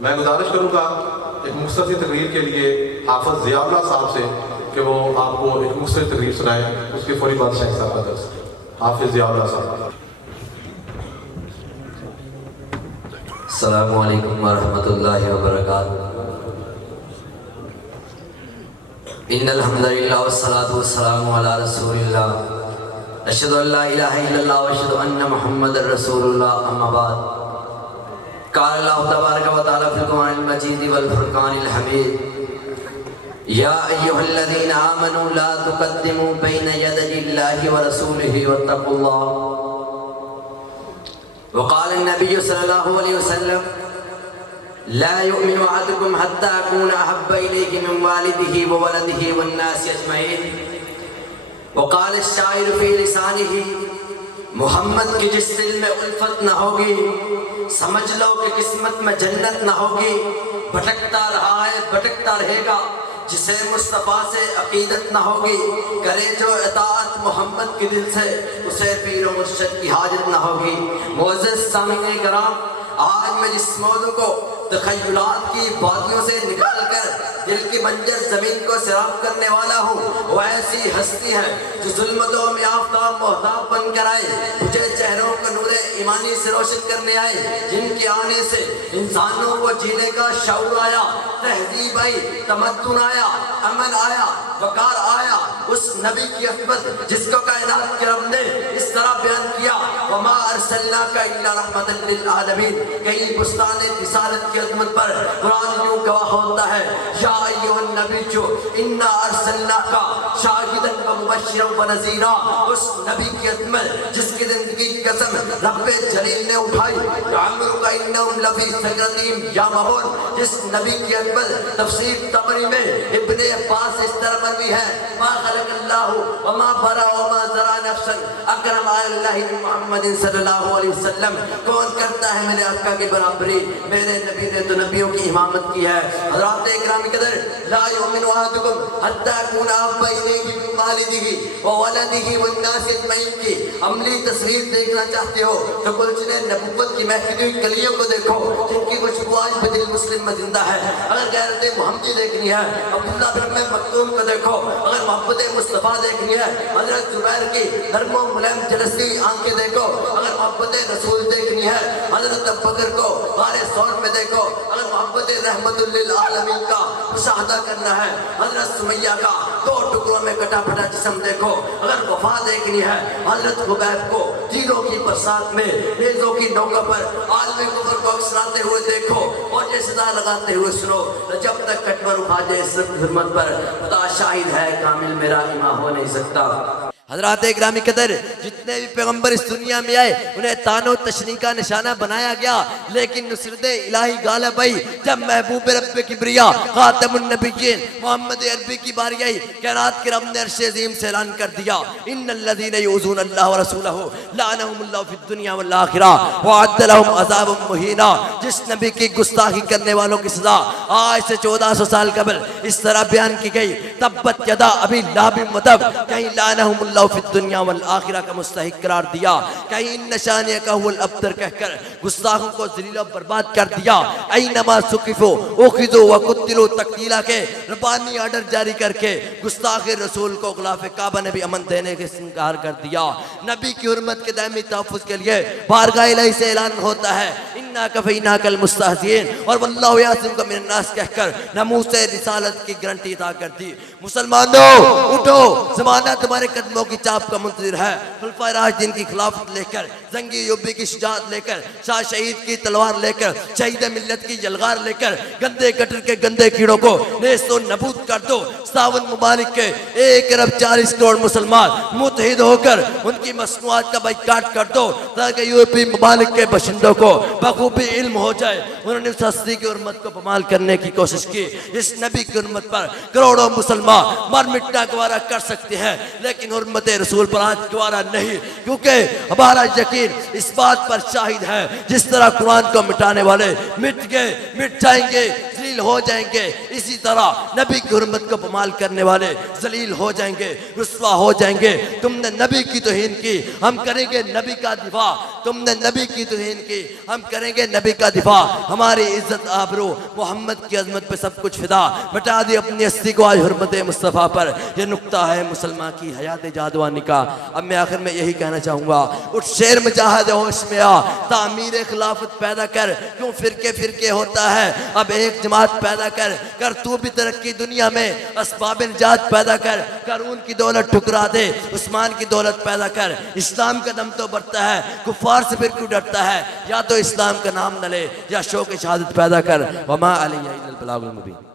میں گزارش کروں گا ایک مختصر تقریر کے لیے حافظ ضیاء اللہ صاحب سے کہ وہ آپ کو ایک مختصر تقریر سنائیں، اس کے فوری بعد شیخ صاحب کا درس۔ حافظ ضیاء اللہ صاحب۔ السلام علیکم ورحمۃ اللہ وبرکاتہ۔ ان الحمد للہ والصلاۃ والسلام علی رسول اللہ، اشہد ان لا الہ الا اللہ واشہد ان محمد رسول اللہ، اما بعد۔ قال اللہ تبارک و تعالی فی القرآن المجید والفرقان الحمید، یا ایھا الذین آمنوا لا تقدموا بین یدی اللہ ورسولہ واتقوا اللہ۔ وقال النبی صلی اللہ علیہ وسلم لا يؤمن أحدكم حتى أكون أحب إليه من والده وولده والناس أجمعين۔ وقال الشاعر في لسانه، محمد کی جس دل میں الفت نہ ہوگی سمجھ لو کہ قسمت میں جنت نہ ہوگی۔ بھٹکتا رہا ہے بھٹکتا رہے گا جسے مصطفیٰ سے عقیدت نہ ہوگی، کرے جو اطاعت محمد کے دل سے اسے پیر و مرشد کی حاجت نہ ہوگی۔ معزز سامعین کرام، آج میں جس موضوع کو تخیلات کی وادیوں سے نکال کر دل کی بنجر زمین کو سیراب کرنے والا ہوں، وہ ایسی ہستی ہے جو ظلمتوں میں آفتاب محتاب بن کر آئے، مجھے چہروں کو نور ایمانی سے روشن کرنے آئے، جن کے آنے سے انسانوں کو جینے کا شعور آیا، تہذیب آئی، تمدن آیا، امن آیا، وقار آیا۔ اس نبی کی عظمت جس کو کائنات کے رب نے اس طرح بیان کیا، وما ارسلناک الا رحمۃ للعالمین۔ کہیں بستان رسالت کی عظمت پر قرآن یوں گواہ ہوتا ہے، یا ایھا النبی انا ارسلناک شاہدا ومبشرا ونذیرا۔ اس نبی کی عظمت جس کی زندگی کی قسم رب جلیل نے اٹھائی، لعمرک انہم لفی سکرتہم یعمہون۔ جس نبی کی عظمت تفسیر طبری میں ابن عباس اس طرح مروی ہے، ما خلق اللہ وما برا وما ذرا نفسا اکرم علی اللہ محمد صلی اللہ علیہ وسلم۔ کون کرتا ہے میرے آقا کی برابری؟ میرے نبی نے تو نبیوں کی امامت کی ہے۔ حضرات اکرام قدر، لا یؤمن احدکم حتی اکون احب الیہ من والدہ وولدہ والناس اجمعین کی عملی تصویر دیکھنا چاہتے ہو تو گلشن نبوت کی محفلی ہوئی کلیوں کو دیکھو، جن کی خوشبو آج بھی دل مسلم میں زندہ ہے۔ اگر غیرت محمدی دیکھنی ہے عبداللہ بن ام مکتوم کو دیکھو، اگر محبت مصطفیٰ دیکھنی ہے حضرت زبیر کی نرم و ملائم جلسی آنکھیں دیکھو، اگر محبت رسول دیکھنی ہے حضرت ابوبکر کو غار ثور میں دیکھو، اگر محبت رحمت للعالمین کا مشاہدہ کرنا ہے حضرت سمیہ کا دو ٹکڑوں میں کٹا پھٹا جسم دیکھو، اگر وفا دیکھنی ہے حضرت خبیب کو تیروں کی برسات میں نیزوں کی نوکوں پر عالم کفر کو اکسراتے ہوئے دیکھو اور یہ صدا لگاتے ہوئے سنو، جب تک کٹور اٹھا جائے اس حرمت پر خدا شاہد ہے کامل میرا امام ہو نہیں سکتا۔ حضرات گرامی قدر، جتنے بھی پیغمبر اس دنیا میں آئے انہیں تان و تشنیع کا نشانہ بنایا گیا، لیکن نصرت الہی غالب آئی جب محبوب رب کبریا خاتم النبیین محمد عربی کی باری آئی۔ کائنات کے رب نے عرش عظیم سے اعلان کر دیا، ان الذین یؤذون اللہ ورسولہ لعنہم اللہ فی الدنیا والآخرہ وأعد لهم عذابا مہینا۔ جس نبی کی گستاخی کرنے والوں کی سزا آج سے 1400 سال قبل اس طرح بیان کی گئی، تبت یدا ابی لہب وتب، کہیں لعنہم اللہ فی الدنیا والآخرہ کا مستحق قرار دیا، کہیں ان نشانیہ کا هو الابتر کہہ کر گستاخوں کو ذلیل و برباد کر دیا۔ اینما سقفوا اخذوا وقتلوا تقتیلا کے ربانی آرڈر جاری کر کے گستاخ رسول کو غلاف کعبہ نے بھی امن دینے کے انکار کر دیا۔ نبی کی حرمت کے دائمی تحفظ کے لیے بارگاہ الہی سے اعلان ہوتا ہے، انا کفیناک المستہزئین، اور واللہ یعصمک من الناس کہہ کر ناموس رسالت کی گارنٹی عطا کر دی۔ مسلمانوں اٹھو، زمانہ تمہارے قدموں کی چاپ کا منتظر ہے۔ خلفائے راشدین کی خلافت لے کر، زنگی ایوبی کی شجاعت لے کر، شاہ شہید کی تلوار لے کر، شہید ملت کی یلغار لے کر گندے کٹر کے گندے کیڑوں کو نیست و نبود کر دو۔ 57 ممالک کے 1 ارب 40 کروڑ مسلمان متحد ہو کر ان کی مصنوعات کا بائیکاٹ کر دو تاکہ یورپی ممالک کے باشندوں کو بخوبی علم ہو جائے۔ انہوں نے اس ہستی کی حرمت کو پامال کرنے کی کوشش کی۔ اس نبی کی حرمت پر کروڑوں مسلمان مر مٹنا گوارا کر سکتے ہیں، لیکن حرمت رسول پر آج گوارا نہیں، کیونکہ ہمارا یقین اس بات پر شاہد ہے جس طرح قرآن کو مٹانے والے مٹ گئے، مٹ جائیں گے، ذلیل ہو جائیں گے، اسی طرح نبی کی حرمت کو پامال کرنے والے ذلیل ہو جائیں گے، رسوا ہو جائیں گے۔ تم نے نبی کی توہین کی، ہم کریں گے نبی کا دفاع۔ تم نے نبی کی توہین کی، ہم کریں گے نبی کا دفاع، ہماری عزت آبرو محمد کی عظمت پہ سب کچھ فدا، مٹا دی اپنی ہستی کو آج حرمت مصطفیٰ پر، یہ نکتہ ہے مسلمان کی حیات جادوانی کا۔ اب میں آخر میں یہی کہنا چاہوں گا، اٹھ شیر مجاہد ہوش میں آ، تعمیر خلافت پیدا کر، کیوں فرقے فرقے ہوتا ہے، اب ایک جماعت پیدا کر تو بھی ترقی دنیا میں، اسباب نجات پیدا کر ان کی دولت ٹھکرا دے، عثمان کی دولت پیدا کر، اسلام کا دم تو بڑھتا ہے، کفار سے پھر کیوں ڈرتا ہے، یا تو اسلام کا نام نہ لے یا شوق شہادت پیدا کر۔ وما علیہ الا البلاغ المبین۔